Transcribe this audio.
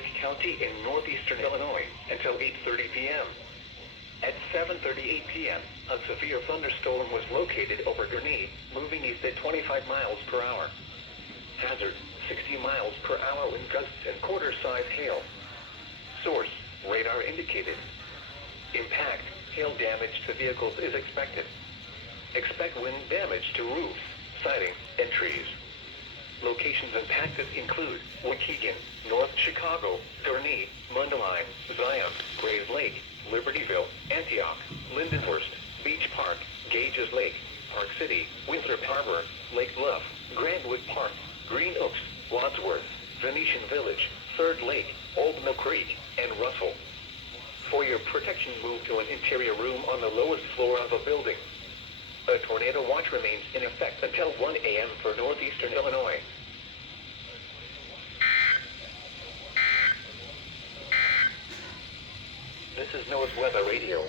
Lake County in northeastern Illinois until 8:30 p.m. At 7:38 p.m., a severe thunderstorm was located over Gurnee, moving east at 25 miles per hour. Hazard, 60 miles per hour wind gusts and quarter-size hail. Source, radar indicated. Impact, hail damage to vehicles is expected. Expect wind damage to roofs, siding, and trees. Locations impacted include Waukegan, North Chicago, Gurnee, Mundelein, Zion, Grays Lake, Libertyville, Antioch, Lindenhurst, Beach Park, Gages Lake, Park City, Winthrop Harbor, Lake Bluff, Grandwood Park, Green Oaks, Wadsworth, Venetian Village, Third Lake, Old Mill Creek, and Russell. For your protection, move to an interior room on the lowest floor of a building. A tornado watch remains in effect until 1 a.m. for northeastern Illinois. This is NOAA's Weather Radio.